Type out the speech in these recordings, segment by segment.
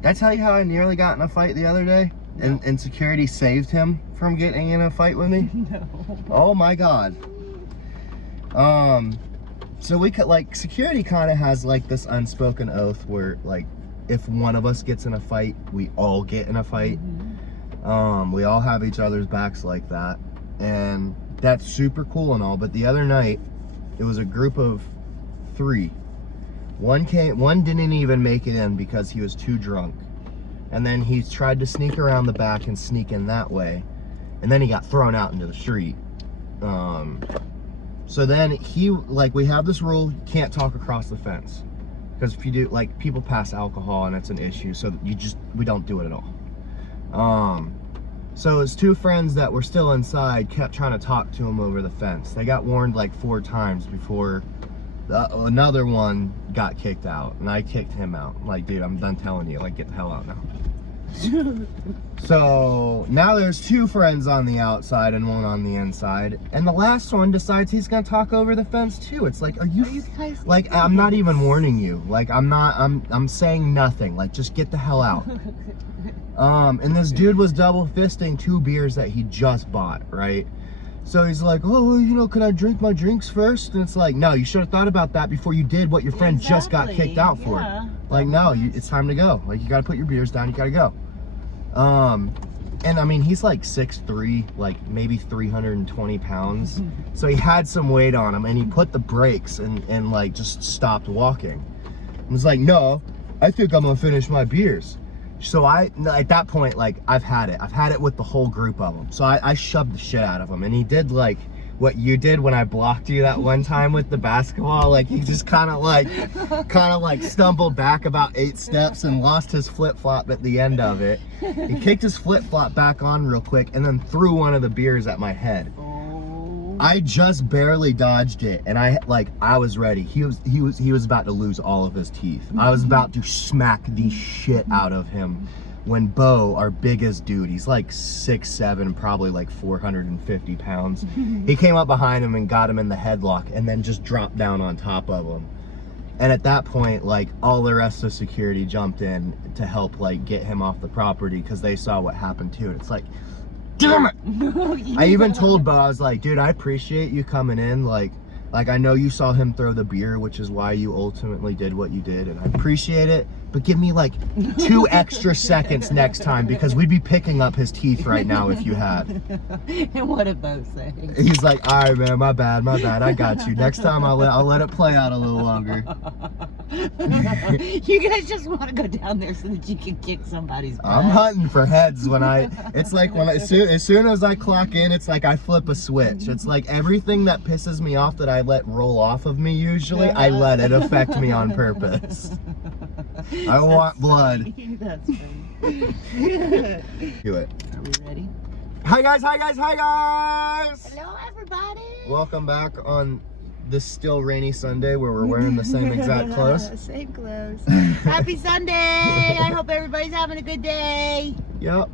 Did I tell you how I nearly got in a fight the other day? No. And security saved him from getting in a fight with me? No. Oh my God. So we could, like, security kind of has like this unspoken oath where, like, if one of us gets in a fight, we all get in a fight. Mm-hmm. We all have each other's backs like that. And that's super cool and all, but the other night, it was a group of 3. One didn't even make it in because he was too drunk. And then he tried to sneak around the back and sneak in that way. And then he got thrown out into the street. So then he, like, we have this rule, you can't talk across the fence. Because if you do, like, people pass alcohol and it's an issue, so we don't do it at all. So his 2 friends that were still inside kept trying to talk to him over the fence. They got warned like 4 times before another one got kicked out, and I kicked him out. I'm like, dude, I'm done telling you, like, get the hell out now. So now there's 2 friends on the outside and 1 on the inside, and the last one decides he's gonna talk over the fence too. It's like, are you guys like, I'm not even warning you, like, I'm saying nothing, like, just get the hell out. And this dude was double fisting 2 beers that he just bought, right? So he's like, oh, you know, can I drink my drinks first? And it's like, no, you should have thought about that before you did what your friend just got kicked out for. Like, no, it's time to go. Like, you gotta put your beers down, you gotta go. And I mean, he's like 6'3", like maybe 320 pounds. So he had some weight on him, and he put the brakes and like just stopped walking. I was like, no, I think I'm gonna finish my beers. So at that point, like, I've had it with the whole group of them. So I shoved the shit out of him, and he did like what you did when I blocked you that one time with the basketball. Like, he just kind of like stumbled back about 8 steps and lost his flip-flop at the end of it. He kicked his flip-flop back on real quick and then threw one of the beers at my head. I just barely dodged it, and I was ready. He was about to lose all of his teeth. I was about to smack the shit out of him when Bo, our biggest dude, he's like 6'7", probably like 450 pounds. He came up behind him and got him in the headlock and then just dropped down on top of him. And at that point, like, all the rest of security jumped in to help, like, get him off the property because they saw what happened too. And it's like, damn it! I even told Bo, I was like, dude, I appreciate you coming in. Like I know you saw him throw the beer, which is why you ultimately did what you did, and I appreciate it, but give me like 2 extra seconds next time, because we'd be picking up his teeth right now if you had. And what did Bo say? He's like, all right, man, my bad, I got you. Next time I'll let it play out a little longer. You guys just want to go down there so that you can kick somebody's butt. I'm hunting for heads it's like as soon as I clock in, it's like I flip a switch. It's like everything that pisses me off that I let roll off of me usually, I let it affect me on purpose. I want blood. That's funny. Do it. Are we ready? Hi guys! Hello everybody! Welcome back on this still rainy Sunday where we're wearing the same exact clothes. Same clothes. Happy Sunday! I hope everybody's having a good day. Yep.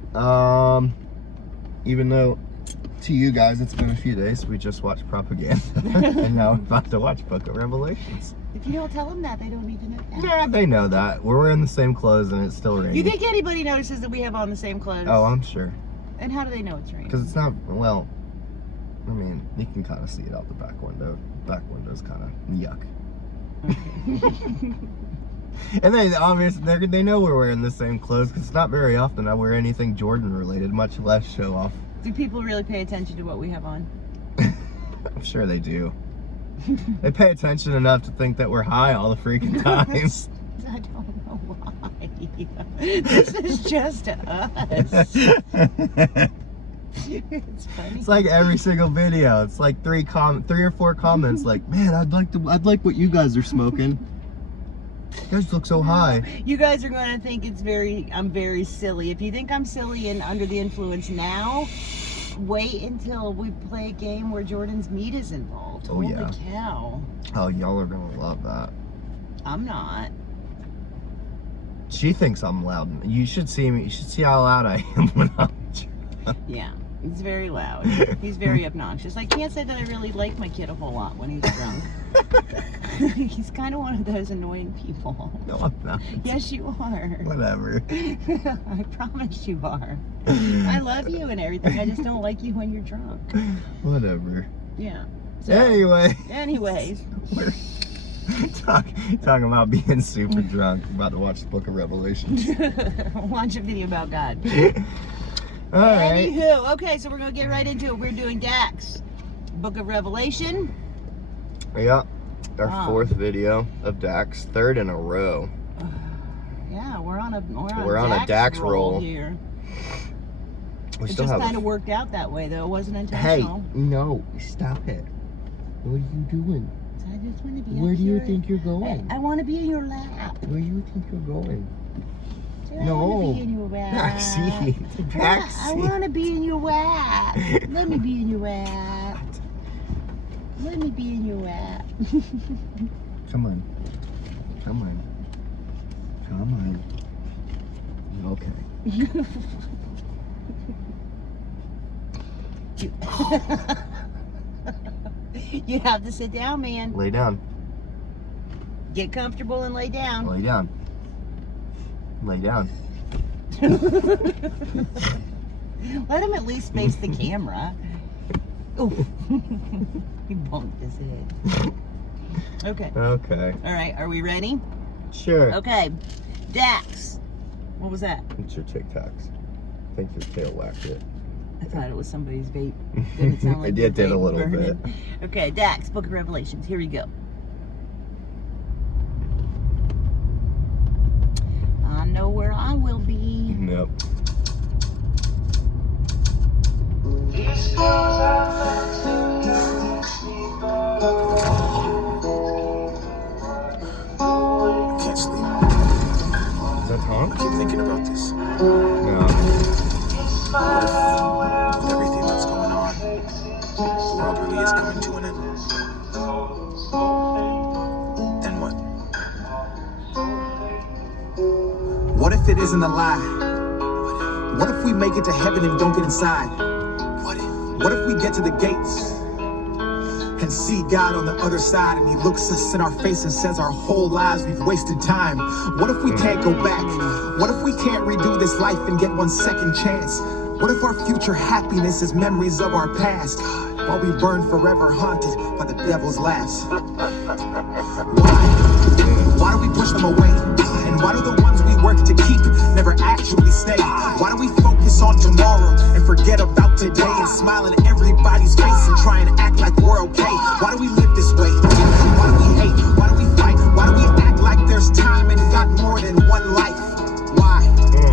Even though to you guys it's been a few days, we just watched Propaganda and now we're about to watch Book of Revelations. If you don't tell them that, they don't need to know that. Yeah, they know that. We're wearing the same clothes and it's still raining. You think anybody notices that we have on the same clothes? Oh, I'm sure. And how do they know it's raining? Because it's not, well, I mean, you can kind of see it out the back window. Back window's kind of yuck. And they obviously, they know we're wearing the same clothes, because it's not very often I wear anything Jordan related, much less show off. Do people really pay attention to what we have on? I'm sure they do. They pay attention enough to think that we're high all the freaking times. I don't know why. This is just us. It's funny. It's like every single video. It's like 3 or 4 comments like, man, I'd like what you guys are smoking. You guys look so high. You guys are going to think I'm very silly. If you think I'm silly and under the influence now, wait until we play a game where Jordan's meat is involved. Oh, Holy yeah. cow. Oh, y'all are gonna love that. I'm not. She thinks I'm loud. You should see me. You should see how loud I am when I'm Yeah. He's very loud. He's very obnoxious. I can't say that I really like my kid a whole lot when he's drunk. He's kind of one of those annoying people. No, I'm not. Yes, you are. Whatever. I promise you are. I love you and everything. I just don't like you when you're drunk. Whatever. Yeah. So, anyways. We're talking about being super drunk. About to watch the Book of Revelation. Watch a video about God. All right. Anywho, okay, so we're going to get right into it. We're doing Dax, Book of Revelation. Yeah, our fourth video of Dax, third in a row. Yeah, we're on a Dax roll here. We it still just have kind of worked out that way, though. It wasn't intentional. Hey, no, stop it. What are you doing? So I just want to be Where do you think you're going? I want to be in your lap. Where do you think you're going? I want to be in your lap. Backseat. I want to be in your lap. Let me be in your lap. Let me be in your lap. Come on. Come on. Come on. Okay. You have to sit down, man. Lay down. Get comfortable and lay down. Lay down. Lay down. Let him at least face the camera. Oh, he bumped his head. Okay. Okay. All right, are we ready? Sure. Okay. Dax. What was that? It's your Tic Tacs. I think your tail whacked it. I thought it was somebody's vape. Didn't it sound like It did a little bit. Okay, Dax, Book of Revelations. Here we go. I know where I will be. Nope. Can't sleep. Is that Tom? I keep thinking about this. No. What if, with everything that's going on, the world really is coming to an end? Then what? What if it isn't a lie? What if we make it to heaven and don't get inside? What if we get to the gates and see God on the other side, and he looks us in our face and says our whole lives we've wasted time? What if we can't go back? What if we can't redo this life and get one second chance? What if our future happiness is memories of our past, while we burn forever haunted by the devil's laughs? Why do we push them away? And why do the ones we work to keep never actually stay? Why do we focus on tomorrow and forget about today, and smile in everybody's face and try and act like we're okay? Why do we live this way? Why do we hate? Why do we fight? Why do we act like there's time and got more than one life? Why?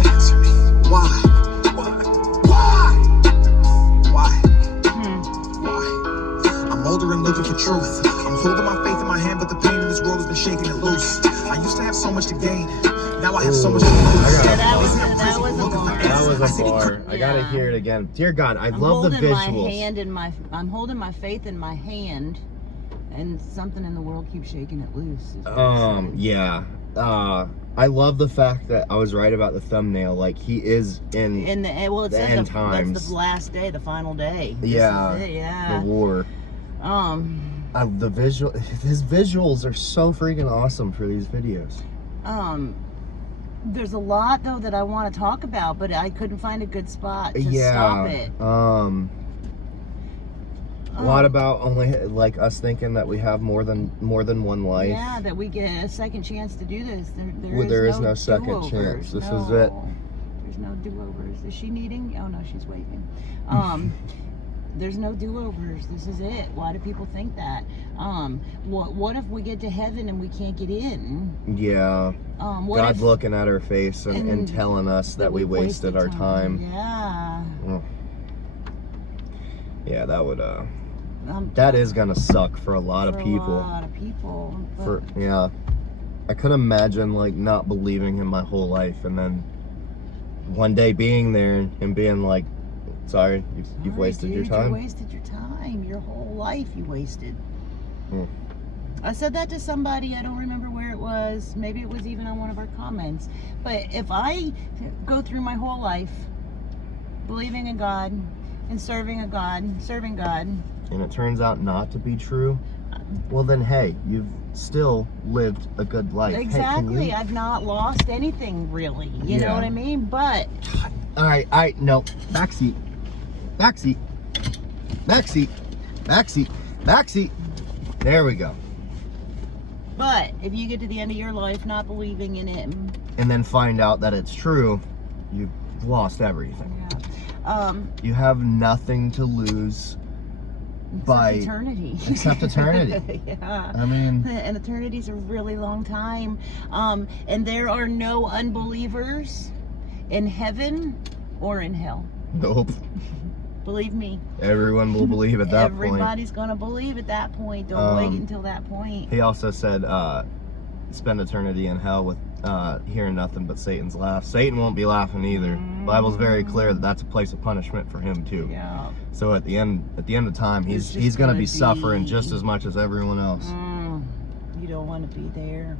Answer me. Why? Why? Why? I'm older and looking for truth. I'm holding my faith in my hand, but the pain in this world has been shaking it loose. I used to have so much to gain. Now I have so much to lose. That was a bar. I gotta hear it again. Dear God, I love the visuals. I'm holding my faith in my hand, and something in the world keeps shaking it loose. Yeah. I love the fact that I was right about the thumbnail. Like, he is in the end times. That's the last day, the final day. Yeah. This is it, yeah. The war. His visuals are so freaking awesome for these videos. There's a lot though that I want to talk about, but I couldn't find a good spot to stop it. What about only like us thinking that we have more than one life? Yeah, that we get a second chance to do this. There is no second chance. This is it. There's no do-overs. Is she kneading? Oh no, she's waving. There's no do-overs. This is it. Why do people think that? What if we get to heaven and we can't get in? Yeah. God's looking at our face and telling us that we wasted our time. Yeah. Yeah, that would that is gonna suck for a lot of people. A lot of people. I could imagine like not believing him my whole life, and then one day being there and being like, sorry, you've wasted your time. You wasted your time. Your whole life you wasted. I said that to somebody, I don't remember where it was. Maybe it was even on one of our comments. But if I go through my whole life believing in God And serving God. and it turns out not to be true, well then, hey, you've still lived a good life. Exactly. Hey, I've not lost anything really. You know what I mean? But all right, no, backseat. There we go. But if you get to the end of your life not believing in it, And then find out that it's true, you've lost everything. yeah, You have nothing to lose by eternity. except eternity. Yeah. I mean, And eternity's a really long time. And there are no unbelievers in heaven or in hell. nope. Believe me. Everyone will believe at that point. Everybody's gonna believe at that point. Don't wait until that point. He also said, spend eternity in hell with hearing nothing but Satan's laugh. Satan won't be laughing either. Bible's very clear that that's a place of punishment for him too. Yeah. So at the end of time, It's he's just gonna gonna be suffering be- just as much as everyone else. You don't want to be there.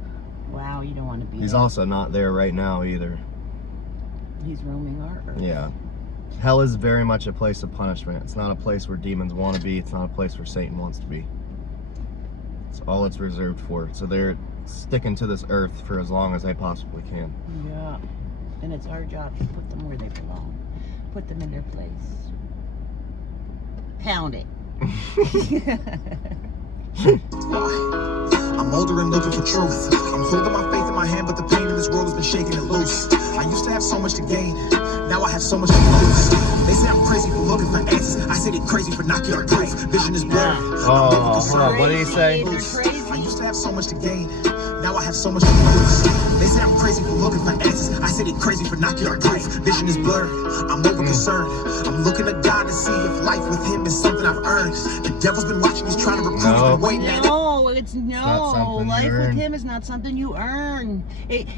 Wow, you don't want to be He's there. also not there right now either. He's roaming our earth. Yeah. Hell is very much a place of punishment. It's not a place where demons want to be. It's not a place where Satan wants to be. It's all it's reserved for. So they're sticking to this earth for as long as they possibly can. Yeah. And it's our job to put them where they belong. Put them in their place. Pound it. I'm older and looking for truth. I'm holding my faith in my hand, but the pain in this world has been shaking it loose. I used to have so much to gain, now I have so much to lose. They say I'm crazy for looking for answers. I say they're crazy for not getting proof. Vision is blurred. Oh, hold on. What did he say? They're crazy. I used to have so much to gain, now I have so much to lose. They say I'm crazy for looking for answers. I say they're crazy for not getting proof. Vision is blurred. I'm over concerned. I'm looking to God to see if life with Him is something I've earned. The devil's been watching. He's trying to recruit. No. He's been waiting at it. No, it's not something life you with earn. him is not something you earn.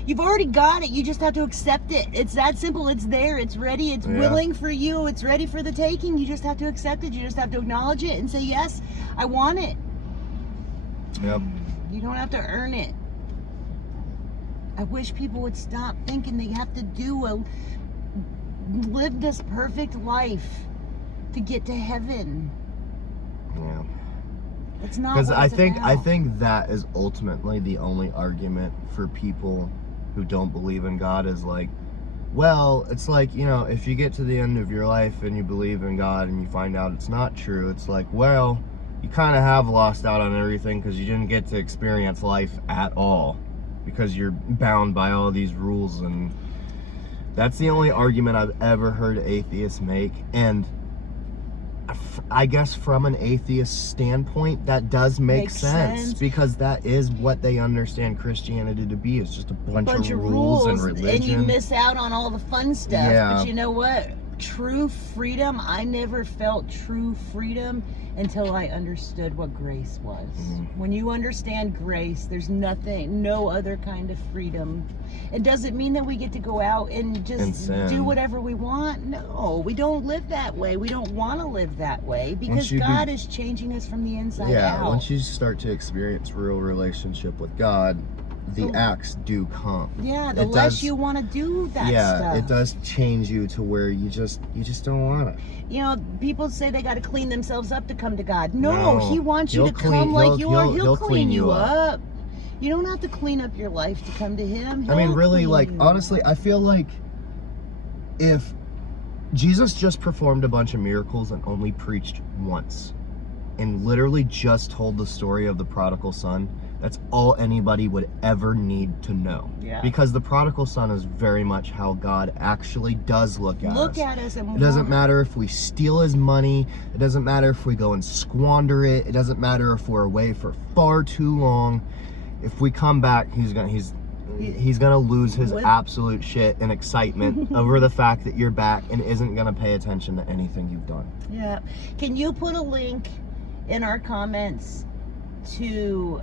You've already got it. You just have to accept it. It's that simple. It's there. It's ready. It's willing for you. It's ready for the taking. You just have to accept it. You just have to acknowledge it and say, yes, I want it. Yep. You don't have to earn it. I wish people would stop thinking they have to live this perfect life to get to heaven. Yeah. It's not Because what I it's think about. that is ultimately the only argument for people who don't believe in God is like, well, it's like, you know, if you get to the end of your life and you believe in God and you find out it's not true, it's like, well, you kind of have lost out on everything because you didn't get to experience life at all because you're bound by all these rules. And that's the only argument I've ever heard atheists make. And I guess from an atheist standpoint, that does make sense because that is what they understand Christianity to be. It's just a bunch of rules and religion. And you miss out on all the fun stuff. Yeah. But you know what? True freedom, I never felt true freedom until I understood what grace was. When you understand grace, there's no other kind of freedom. It doesn't mean that we get to go out and just do whatever we want. No, we don't live that way. We don't want to live that way because God is changing us from the inside out. Yeah, once you start to experience real relationship with God, the acts do come. Yeah, the less you want to do that stuff. Yeah, it does change you to where you just don't want it. You know, people say they got to clean themselves up to come to God. No, He wants you to He'll come like you are. He'll clean you up. up. You don't have to clean up your life to come to Him. I mean, really, He'll like, clean you. honestly, I feel like if Jesus just performed a bunch of miracles and only preached once and literally just told the story of the prodigal son, that's all anybody would ever need to know. Yeah. Because the prodigal son is very much how God actually does look at us. Look at us and It doesn't matter if we steal his money. It doesn't matter if we go and squander it. It doesn't matter if we're away for far too long. If we come back, he's gonna lose his absolute shit and excitement over the fact that you're back and isn't gonna pay attention to anything you've done. Yeah. Can you put a link in our comments to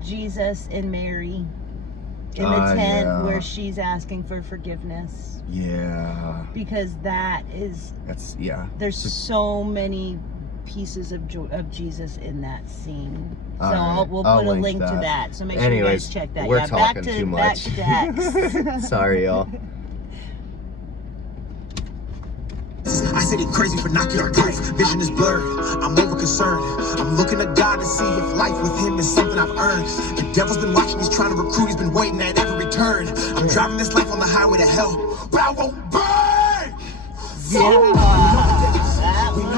Jesus and Mary in the tent where she's asking for forgiveness? Yeah. Because there's so many pieces of Jesus in that scene. So we'll put a link to that. So make sure you guys check that. We're talking too much. Back to Dex. I City crazy for knocking on proof. Vision is blurred, I'm over concerned. I'm looking to God to see if life with him is something I've earned. The devil's been watching, he's trying to recruit, he's been waiting at every turn. I'm driving this life on the highway to hell, but I won't burn.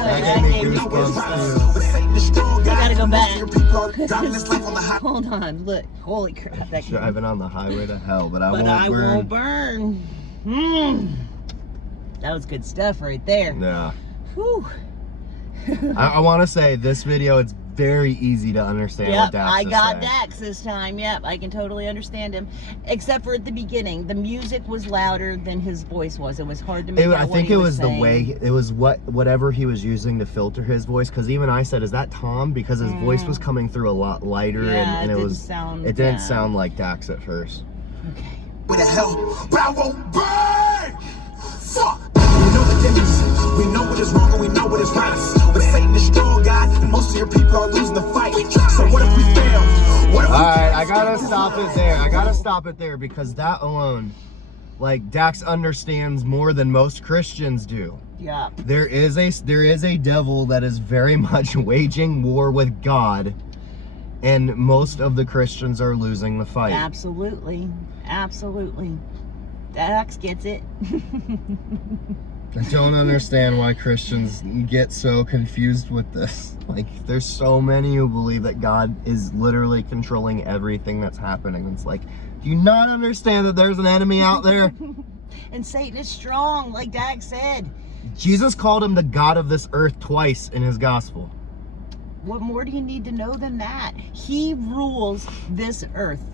That gave me goosebumps too. I gotta go back. Hold on, look. Holy crap. That Driving on the highway to hell, but I won't burn. That was good stuff right there. Yeah. Whew. I want to say this video, it's very easy to understand what Dax I is got saying. Dax this time. Yep, I can totally understand him. Except for at the beginning, the music was louder than his voice was. It was hard to make out I what think he it was saying. the way, it was whatever he was using to filter his voice. Because even I said, is that Tom? Because his voice was coming through a lot lighter, and it didn't sound like Dax at first. Okay. With the hell, but I won't burn. Fuck. We know the difference. We know what is wrong and we know what is right. But Satan is strong, God, and most of your people are losing the fight. So what if we fail? What if Alright, I gotta stop it there. I gotta stop it there because that alone, like, Dax understands more than most Christians do. Yeah. There is a devil that is very much waging war with God, and most of the Christians are losing the fight. Absolutely. Absolutely. Dax gets it. I don't understand why Christians get so confused with this. Like, there's so many who believe that God is literally controlling everything that's happening. It's like, do you not understand that there's an enemy out there? And Satan is strong, like Dax said. Jesus called him the God of this earth twice in his gospel. What more do you need to know than that? He rules this earth.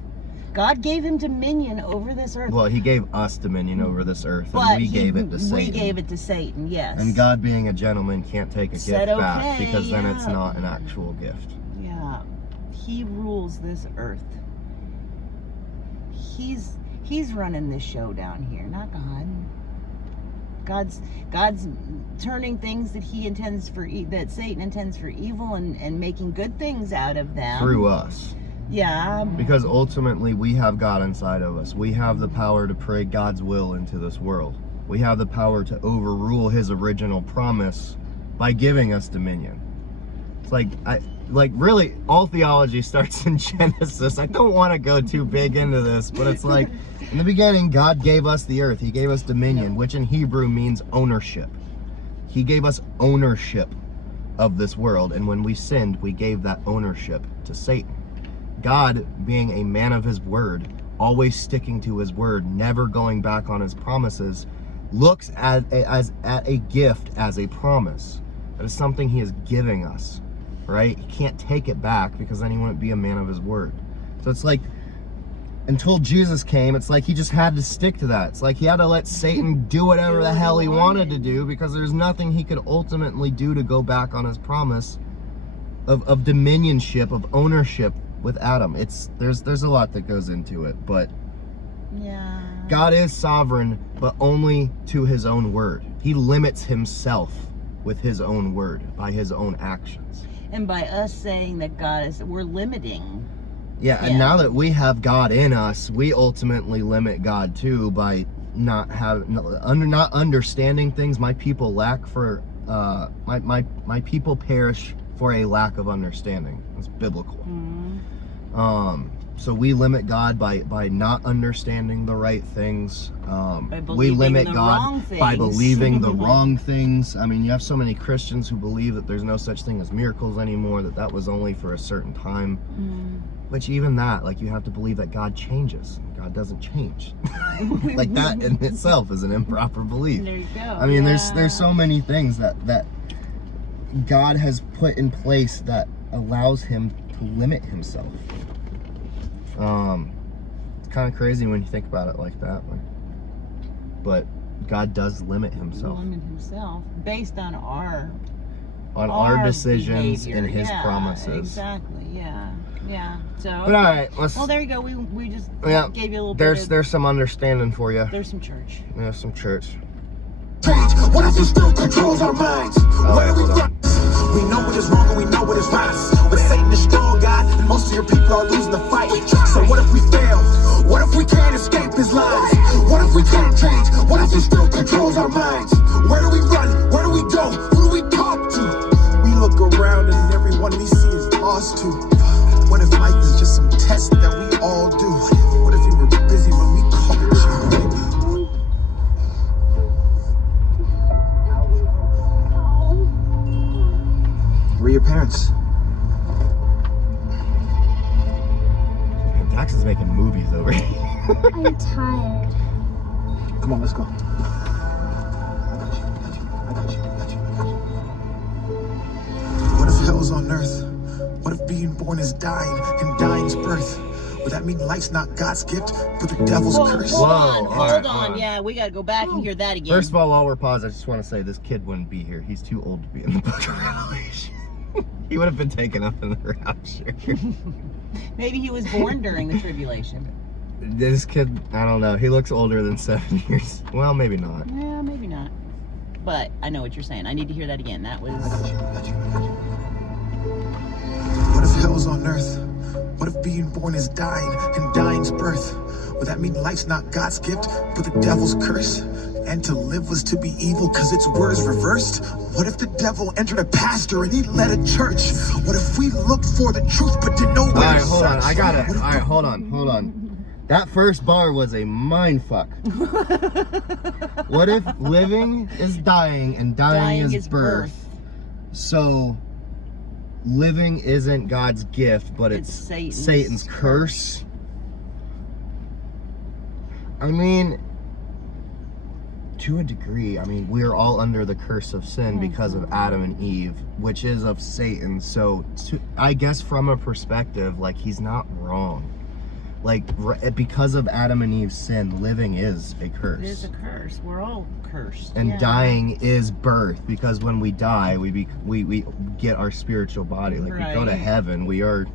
God gave him dominion over this earth. Well, he gave us dominion over this earth, but and we gave it to Satan. We gave it to Satan, yes. And God, being a gentleman, can't take a Said gift back okay, because then it's yeah. not an actual gift. Yeah. He rules this earth. He's running this show down here, not God. God's turning things that he intends for that Satan intends for evil and making good things out of them Through us. Yeah. Because ultimately we have God inside of us. We have the power to pray God's will into this world. We have the power to overrule his original promise by giving us dominion. It's like really all theology starts in Genesis. I don't want to go too big into this, but it's like in the beginning God gave us the earth. He gave us dominion, which in Hebrew means ownership. He gave us ownership of this world, and when we sinned, we gave that ownership to Satan. God, being a man of his word, always sticking to his word, never going back on his promises, looks at a gift as a promise. That is something he is giving us, right? He can't take it back because then he wouldn't be a man of his word. So it's like, until Jesus came, it's like he just had to stick to that. It's like he had to let Satan do whatever the hell he wanted to do because there's nothing he could ultimately do to go back on his promise of dominionship, of ownership with Adam. There's a lot that goes into it, but yeah, God is sovereign, but only to his own word. He limits himself with his own word by his own actions. And by us saying that we're limiting. Yeah, and now that we have God in us, we ultimately limit God too by not understanding things. My people lack for my people perish for a lack of understanding. It's biblical. So we limit God by not understanding the right things. We limit God by believing the wrong things. I mean, you have so many Christians who believe that there's no such thing as miracles anymore, that was only for a certain time. Which even that, like, you have to believe that God changes. God doesn't change. Like, that in itself is an improper belief. There you go. I mean, there's so many things that God has put in place that allows him to limit himself. It's kind of crazy when you think about it like that, but God does limit himself. Limit himself based on our decisions behavior. and his promises. Exactly. Yeah. So. But all right, well, there you go. We just gave you a little bit. There's some understanding for you. There's some church. Yeah, some church. What if he still controls our minds? Where do we run? We know what is wrong and we know what is right. But Satan is strong, God, and most of your people are losing the fight. So what if we fail? What if we can't escape his lies? What if we can't change? What if he still controls our minds? Where do we run? Where do we go? go? Who do we talk to? We look around and everyone we see is lost to. What if life is just some test that we all do? What if you were busy when we called you? Where are your parents? Dax is making movies over here. I'm tired. Come on, let's go. What if hell's on earth? What if being born is dying and dying's birth? Would that mean life's not God's gift, but the devil's curse? Hold Whoa, on. all right. Yeah, we gotta go back and hear that again. First of all, while we're paused, I just want to say this kid wouldn't be here. He's too old to be in the book of Revelation. He would have been taken up in the rapture. Maybe he was born during the tribulation. This kid, I don't know. He looks older than 7 years. Well, maybe not. Yeah, maybe not. But I know what you're saying. I need to hear that again. That was. What if hell's on earth? What if being born is dying and dying's birth? Would that mean life's not God's gift, but the devil's curse? And to live was to be evil because its word is reversed? What if the devil entered a pastor and he led a church? What if we looked for the truth but didn't know where to Alright, hold on. search? I got it. Alright, hold on. That first bar was a mind fuck. What if living is dying and dying is birth? So living isn't God's gift, but it's Satan's curse. I mean, to a degree, we're all under the curse of sin because of Adam and Eve, which is of Satan. So I guess from a perspective, like, he's not wrong. Like, because of Adam and Eve's sin, living is a curse. It is a curse. We're all cursed. And dying is birth, because when we die, we get our spiritual body. Like, we go to heaven. We are.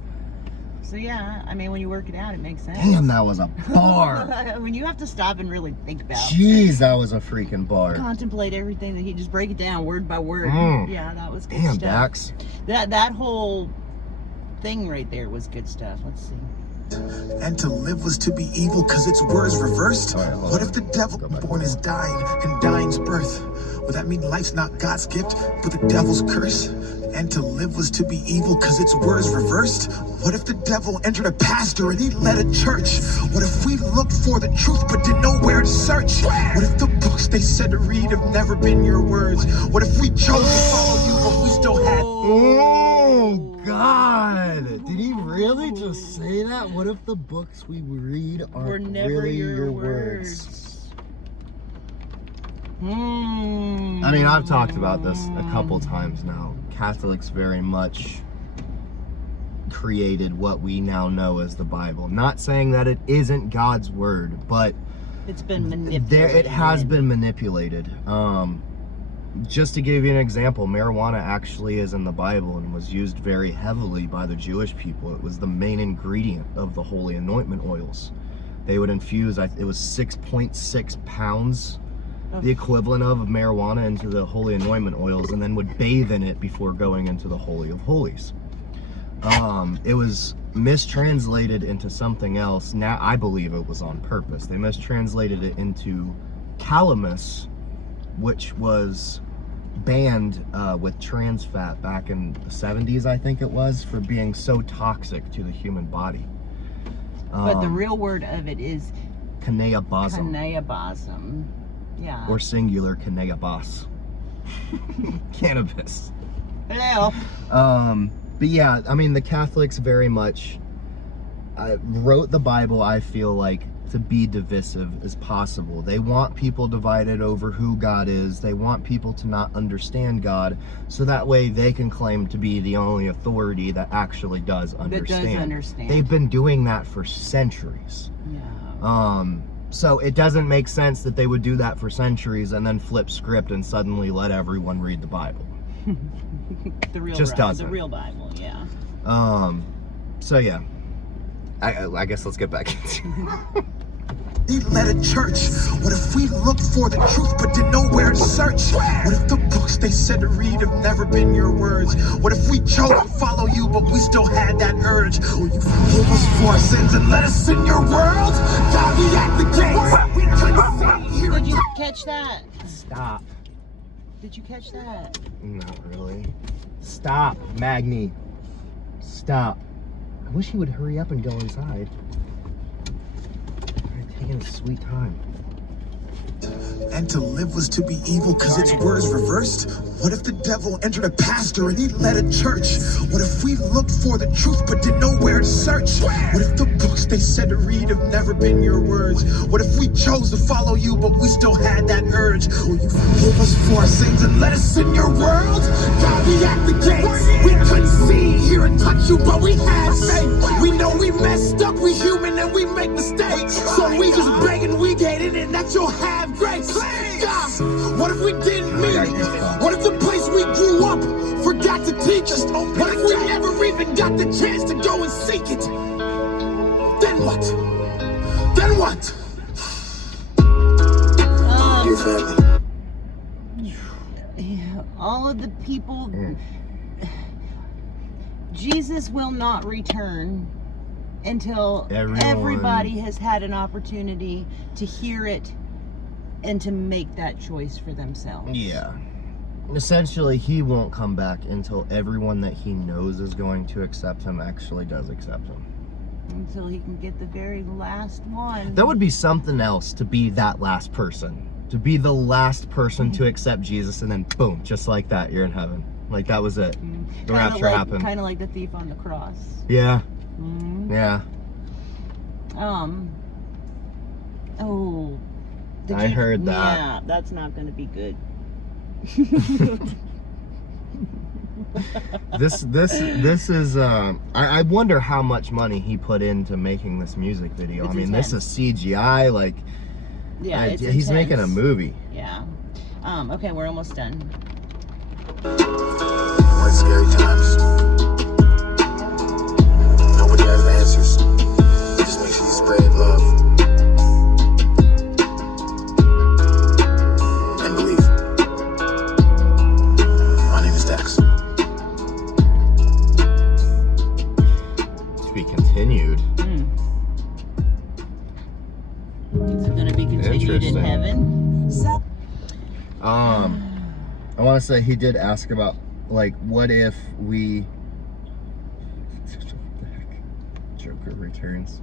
So yeah, when you work it out, it makes sense. Damn, that was a bar. When you have to stop and really think about. Jeez, that was a freaking bar. Contemplate everything that he just break it down word by word. Yeah, that was good Damn, stuff. Dax. That whole thing right there was good stuff. Let's see. And to live was to be evil because its words reversed? Right, what if the devil born is dying and dying's birth? Would that mean life's not God's gift, but the devil's curse? And to live was to be evil because its words reversed? What if the devil entered a pastor and he led a church? What if we looked for the truth but didn't know where to search? What if the books they said to read have never been your words? What if we chose to follow you but we still had... Oh, God. Did he really just say that? What if the books we read are never really your words? I've talked about this a couple times now. Catholics very much created what we now know as the Bible. Not saying that it isn't God's word, but it's been manipulated. It has been manipulated. Just to give you an example, marijuana actually is in the Bible and was used very heavily by the Jewish people. It was the main ingredient of the holy anointment oils. They would infuse, it was 6.6 pounds, the equivalent of marijuana, into the holy anointment oils, and then would bathe in it before going into the Holy of Holies. It was mistranslated into something else. Now, I believe it was on purpose. They mistranslated it into calamus, which was banned with trans fat back in the 70s, I think it was, for being so toxic to the human body. But the real word of it is cannabism. Cannabism. Yeah. Or singular cannabis. Cannabis. Hello. But yeah, the Catholics very much wrote the Bible, I feel like, to be divisive as possible. They want people divided over who God is. They want people to not understand God, so that way they can claim to be the only authority that actually does understand. That does understand. They've been doing that for centuries. Yeah. So it doesn't make sense that they would do that for centuries and then flip script and suddenly let everyone read the Bible. The real just doesn't. The real Bible, yeah. So yeah, I guess let's get back into it. He led a church. What if we looked for the truth but didn't know where to search? What if the books they said to read have never been your words? What if we chose to follow you but we still had that urge? Will you forgive us for our sins and let us in your world? God, we at the gates. We couldn't see here. Did you catch that? Stop. Did you catch that? Not really. Stop, Magni. Stop. I wish he would hurry up and go inside. He's taking his sweet time. And to live was to be evil because its words reversed? What if the devil entered a pastor and he led a church? What if we looked for the truth but didn't know where to search? What if the books they said to read have never been your words? What if we chose to follow you but we still had that urge? Will you forgive us for our sins and let us in your world? God, we at the gates. We couldn't see, hear, and touch you, but we had faith. We know we messed up, we human and we make mistakes. So we just begging, we get in it, that you'll have grace. God, what if we didn't mean it? What if the place we grew up forgot to teach us? What if we never even got the chance to go and seek it? Then what? Then what? Dear family. Yeah, all of the people. Jesus will not return until everybody has had an opportunity to hear it and to make that choice for themselves. Yeah. Essentially, he won't come back until everyone that he knows is going to accept him actually does accept him. Until he can get the very last one. That would be something else to be that last person. To be the last person to accept Jesus, and then boom, just like that, you're in heaven. Like that was it. The rapture happened. Kind of like the thief on the cross. Yeah. Mm-hmm. Yeah. Oh. I heard that. Yeah, that's not going to be good. This is I wonder how much money he put into making this music video. It's I mean, intense. this is CGI, like Yeah, it's he's making a intense. movie. Yeah. Okay, we're almost done. What scary times. Nobody has answers. Just make sure you spread love. And believe. My name is Dax. To be continued. Is it going to be continued in Interesting. heaven? I want to say he did ask about, like, what if we... What the heck? Joker returns.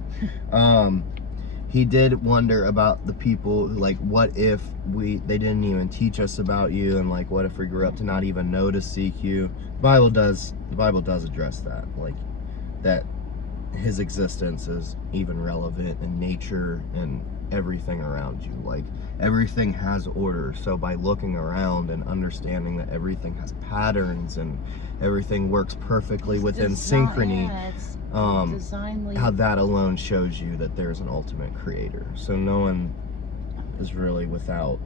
He did wonder about the people, like, what if they didn't even teach us about you, and, like, what if we grew up to not even know to seek you? The Bible does address that, like, that his existence is even relevant in nature and everything around you. Like, everything has order. So by looking around and understanding that everything has patterns and everything works perfectly within synchrony, how that alone shows you that there's an ultimate creator. So no one is really without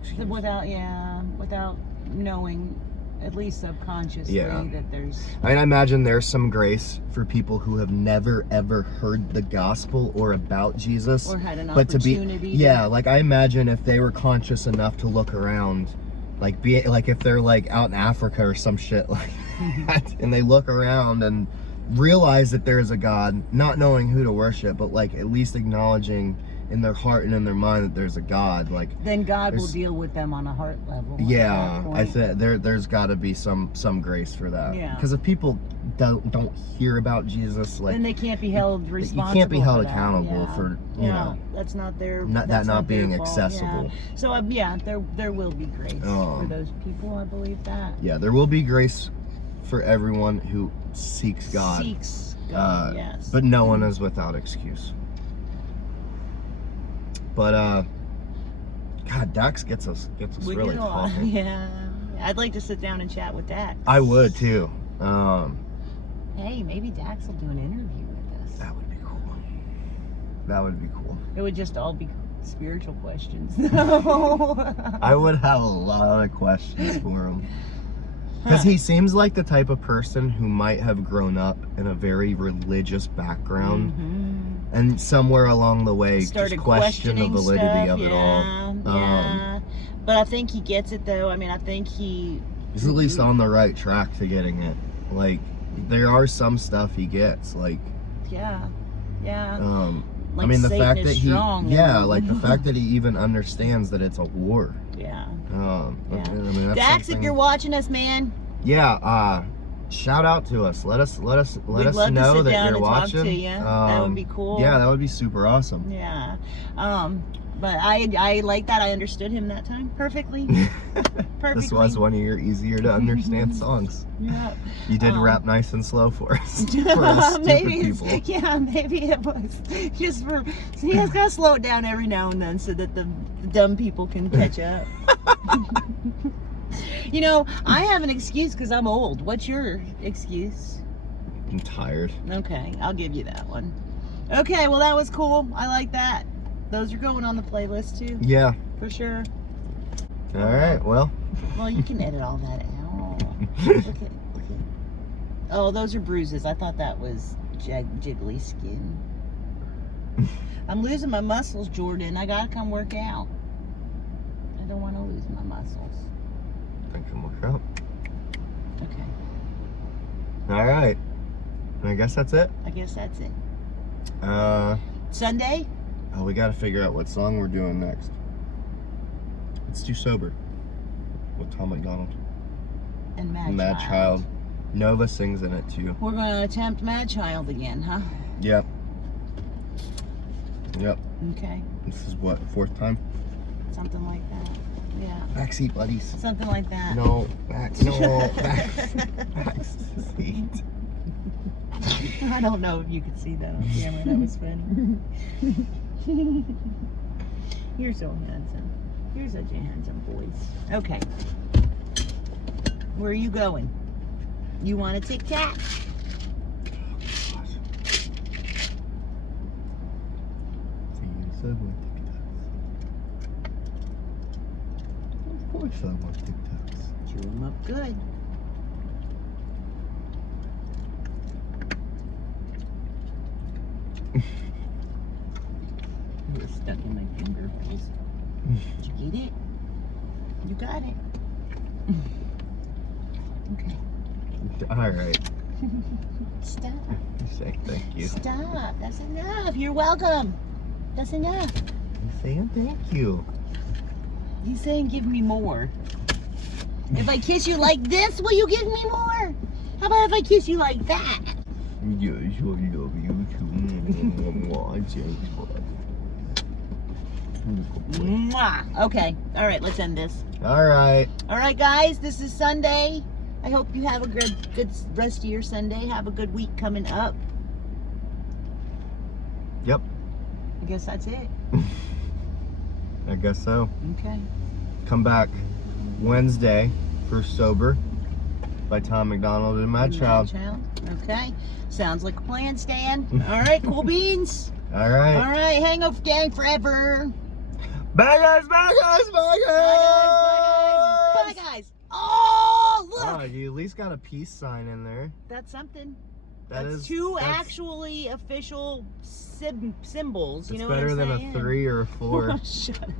excuse. Without knowing, at least subconsciously, that there's... I imagine there's some grace for people who have never ever heard the gospel or about Jesus, or had an opportunity. Like I imagine if they were conscious enough to look around, like if they're like out in Africa or some shit like that, and they look around and realize that there is a God, not knowing who to worship, but like at least acknowledging in their heart and in their mind that there's a God, like then God will deal with them on a heart level. Yeah, I think there's got to be some grace for that. Yeah. Because if people don't hear about Jesus, like then they can't be held responsible. You can't be held for accountable for you know. That's not their not being their fault. accessible. Yeah. So there will be grace for those people. I believe that. Yeah, there will be grace for everyone who seeks God. Seeks God, yes. But no one is without excuse. But God, Dax gets us really talking. Yeah, I'd like to sit down and chat with Dax. I would too. Hey, maybe Dax will do an interview with us. That would be cool. That would be cool. It would just all be spiritual questions. I would have a lot of questions for him. Because he seems like the type of person who might have grown up in a very religious background, and somewhere along the way started just questioned the validity of it all. Yeah, but I think he gets it though. I mean, I think he's at least on the right track to getting it. Like, there are some stuff he gets, like yeah. Like, I mean, the Satan fact is that strong, like the fact that he even understands that it's a war. Yeah. Yeah. I mean, that's Dax, if something- you're watching us, man, yeah, shout out to us. Let us we'd know love to sit that down you're and watching. talk to you. That would be cool. Yeah, that would be super awesome. Yeah. But I like that. I understood him that time perfectly. This was one of your easier to understand songs. Yeah. You did rap nice and slow for us. For us stupid maybe people. Yeah, maybe it was just for. He has got to slow it down every now and then so that the dumb people can catch up. You know, I have an excuse because I'm old. What's your excuse? I'm tired. Okay, I'll give you that one. Okay, well, that was cool. I like that. Those are going on the playlist too, Yeah. for sure. All right. Well. Well, you can edit all that out. Okay. Oh, those are bruises. I thought that was jiggly skin. I'm losing my muscles, Jordan. I gotta come work out. I don't want to lose my muscles. Think I'm work out. Okay. All right. I guess that's it. I guess that's it. Oh, Sunday? we got to figure out what song we're doing next. Let's do Sober with Tom McDonald. And Mad Child. Nova sings in it too. We're going to attempt Mad Child again, huh? Yep. Yep. Okay. This is what, 4th time? Something like that. Yeah. Backseat buddies. Something like that. No, backseat. I don't know if you could see that on camera. That was funny. You're so handsome. You're such a handsome boy. Okay. Where are you going? You want a Tic Tac? Of course I want TikToks. Chew them up good. You're stuck in my finger holes. Did you get it? You got it. Okay. All right. Stop. Say thank you. Stop. That's enough. You're welcome. That's enough. I'm saying thank you. He's saying give me more. If I kiss you like this, will you give me more? How about if I kiss you like that? Yes, I love you too. Mwah. Okay. All right, let's end this. All right. All right, guys, this is Sunday. I hope you have a good rest of your Sunday. Have a good week coming up. Yep. I guess that's it. I guess so. Okay. Come back Wednesday for Sober by Tom McDonald and Mad Child. Okay. Sounds like a plan, Stan. All right, cool beans. All right. All right, Hangover Gang forever. Bye guys, bye guys, bye guys. Bye, guys. Oh, look. Oh, you at least got a peace sign in there. That's something. That's That's two actually official symbols. You It's know better what I'm than saying? a 3 or a 4. Shut up.